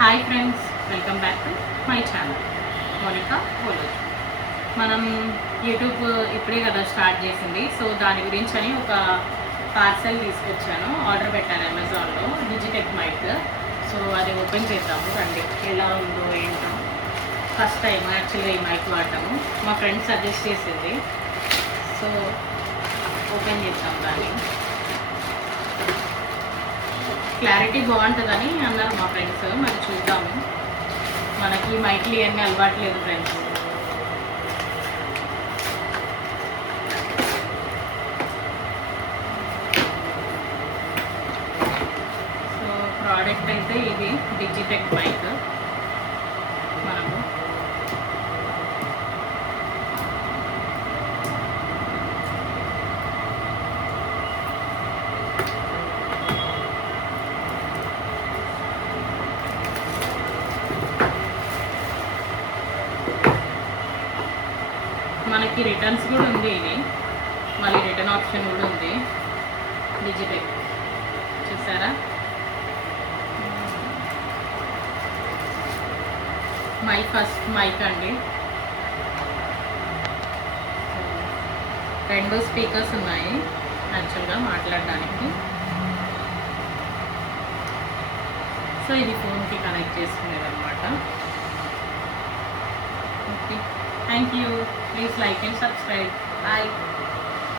Hi friends, welcome back to my channel Monika పోలోజ్. మనం YouTube ఇప్పుడే కదా స్టార్ట్ చేసింది. సో దాని గురించి అని ఒక పార్సెల్ తీసుకొచ్చాను, ఆర్డర్ పెట్టాను అమెజాన్లో, డిజిటెక్ మైక్. సో అది ఓపెన్ చేద్దాము రండి, ఎలా ఉందో ఏంటో. ఫస్ట్ టైం యాక్చువల్గా ఈ మైక్ వాడటము, మా ఫ్రెండ్ సజెస్ట్ చేసింది. సో ఓపెన్ చేద్దాం దాన్ని. క్లారిటీ బాగుంటుందని అన్నారు మా ఫ్రెండ్స్, మరి చూద్దాము. మనకి మైక్లు ఇవన్నీ అలవాట్లేదు ఫ్రెండ్స్. సో ప్రోడక్ట్ అయితే ఇది డిజిటెక్ మైక్. మనము మనకి రిటర్న్స్ కూడా ఉంది, ఇది మళ్ళీ రిటర్న్ ఆప్షన్ కూడా ఉంది. డిజిటెక్ చూసారా, మై ఫస్ట్ మైక్ అండి. రెండు స్పీకర్స్ ఉన్నాయి యాక్చువల్గా మాట్లాడడానికి. సో ఇది ఫోన్కి కనెక్ట్ చేసుకునేది అనమాట. Okay, thank you. Please like and subscribe. Bye.